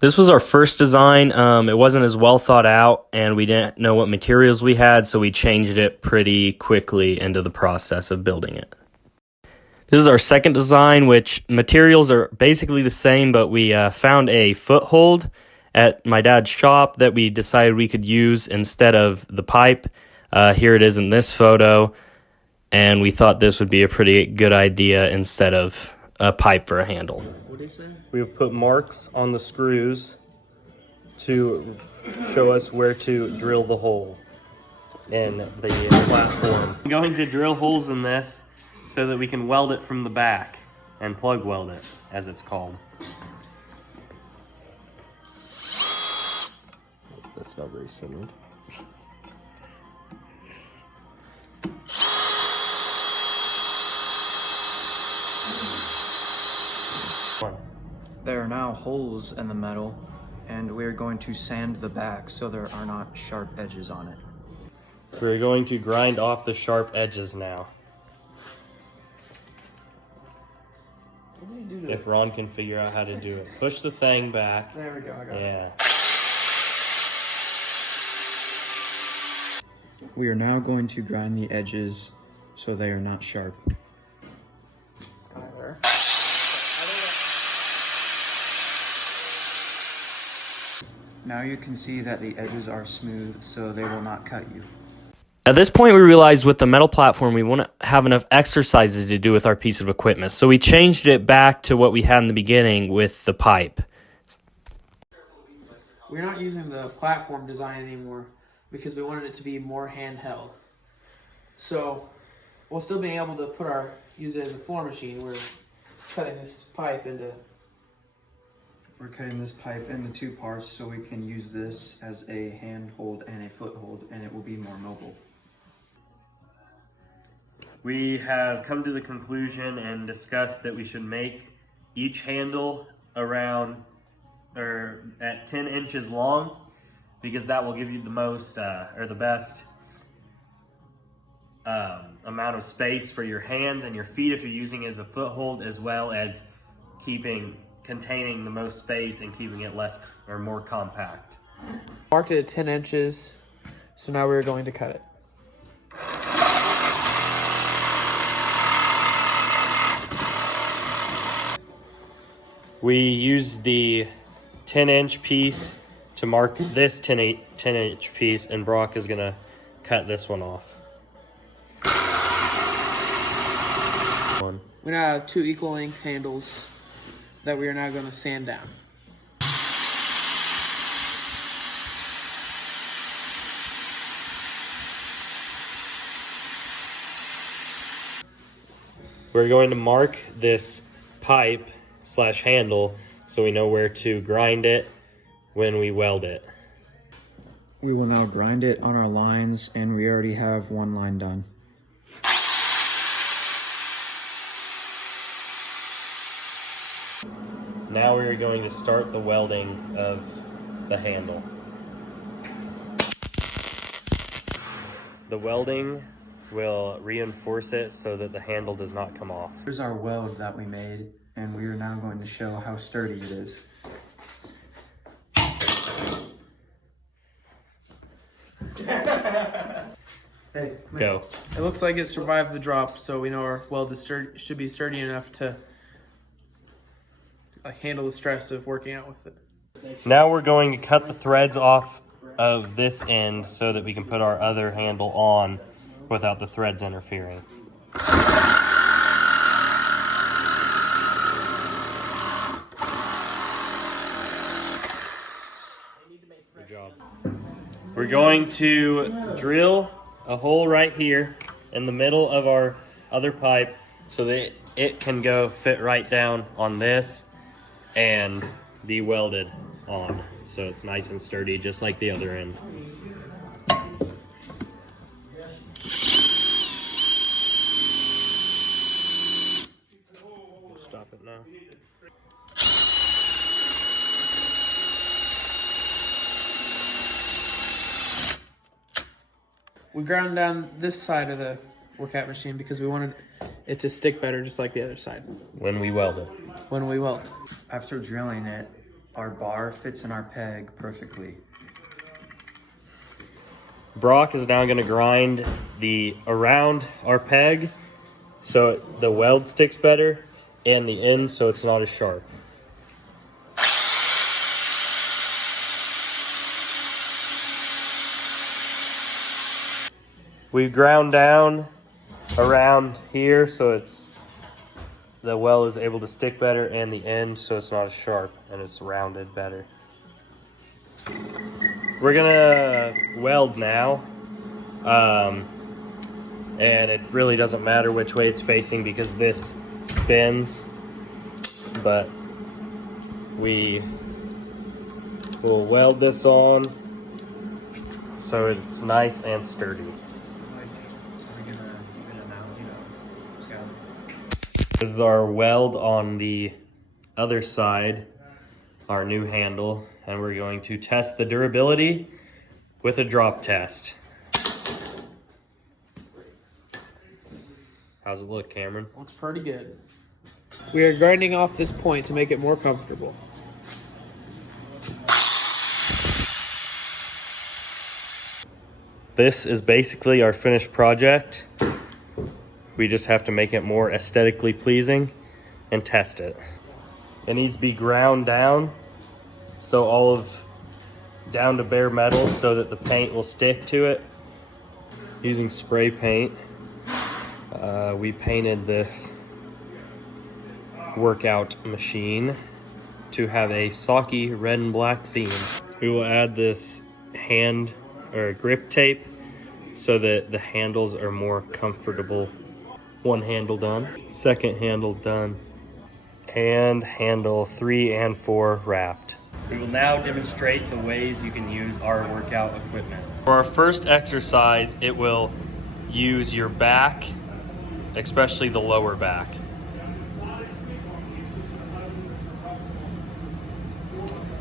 This was our first design. It wasn't as well thought out, and we didn't know what materials we had, so we changed it pretty quickly into the process of building it. This is our second design, which materials are basically the same, but we found a foothold at my dad's shop that we decided we could use instead of the pipe. Here it is in this photo, and we thought this would be a pretty good idea instead of a pipe for a handle. What did he say? We've put marks on the screws to show us where to drill the hole in the platform. I'm going to drill holes in this so that we can weld it from the back and plug weld it, as it's called. That's not very centered. There are now holes in the metal, and we're going to sand the back so there are not sharp edges on it. We're going to grind off the sharp edges now. What do you do to If Ron can figure out how to do it. Push the thing back. There we go, I got it. Yeah. We are now going to grind the edges so they are not sharp. Skyler. Now you can see that the edges are smooth so they will not cut you. At this point, we realized with the metal platform, we wouldn't have enough exercises to do with our piece of equipment. So we changed it back to what we had in the beginning with the pipe. We're not using the platform design anymore because we wanted it to be more handheld. So we'll still be able to use it as a floor machine. We're cutting this pipe into. We're cutting this pipe into two parts so we can use this as a handhold and a foothold, and it will be more mobile. We have come to the conclusion and discussed that we should make each handle around or at 10 inches long, because that will give you the most or the best amount of space for your hands and your feet if you're using it as a foothold, as well as containing the most space and keeping it less or more compact. Marked it at 10 inches, so now we're going to cut it. We use the 10-inch piece to mark this 10-inch piece, and Brock is gonna cut this one off. We now have two equal length handles that we are now going to sand down. We're going to mark this pipe / handle so we know where to grind it when we weld it. We will now grind it on our lines, and we already have one line done. Now we're going to start the welding of the handle. The welding will reinforce it so that the handle does not come off. Here's our weld that we made, and we are now going to show how sturdy it is. Hey, Go. It looks like it survived the drop, so we know our weld is should be sturdy enough to handle the stress of working out with it. Now we're going to cut the threads off of this end so that we can put our other handle on without the threads interfering. Good job. We're going to drill a hole right here in the middle of our other pipe so that it can go fit right down on this and be welded on, so it's nice and sturdy, just like the other end. Stop it now. We ground down this side of the workout machine because we wanted it to stick better, just like the other side When we weld it. when we weld. After drilling it, our bar fits in our peg perfectly. Brock is now going to grind around our peg so the weld sticks better, and the end so it's not as sharp. We ground down around here so the weld is able to stick better, and the end so it's not as sharp and it's rounded better. We're gonna weld now, and it really doesn't matter which way it's facing because this spins, but we will weld this on so it's nice and sturdy. This is our weld on the other side, our new handle, and we're going to test the durability with a drop test. How's it look, Cameron? Looks pretty good. We are grinding off this point to make it more comfortable. This is basically our finished project. We just have to make it more aesthetically pleasing and test it. It needs to be ground down, so down to bare metal so that the paint will stick to it. Using spray paint, we painted this workout machine to have a Saki red and black theme. We will add this hand or grip tape so that the handles are more comfortable. One handle done, second handle done, and handle 3 and 4 wrapped. We will now demonstrate the ways you can use our workout equipment. For our first exercise, it will use your back, especially the lower back.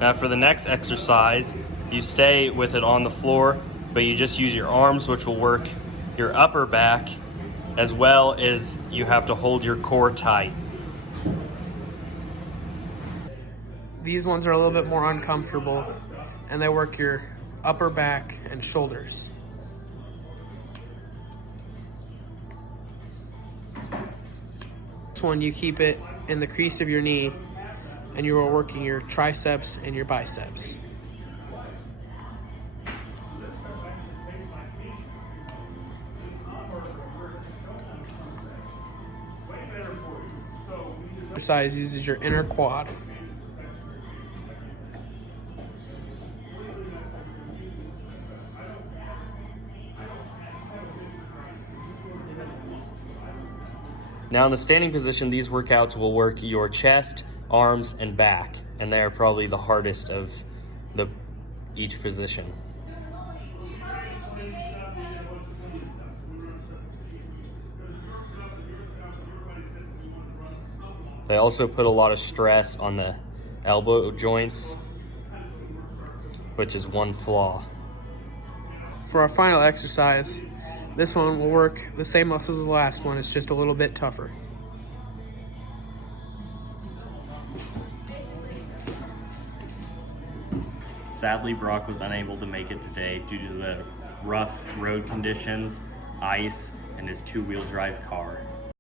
Now for the next exercise, you stay with it on the floor, but you just use your arms, which will work your upper back, as well as you have to hold your core tight. These ones are a little bit more uncomfortable, and they work your upper back and shoulders. This one, you keep it in the crease of your knee, and you are working your triceps and your biceps. Exercise uses your inner quad. Now in the standing position, these workouts will work your chest, arms, and back, and they are probably the hardest of each position. They also put a lot of stress on the elbow joints, which is one flaw. For our final exercise, this one will work the same muscles as the last one, it's just a little bit tougher. Sadly, Brock was unable to make it today due to the rough road conditions, ice, and his 2-wheel drive car.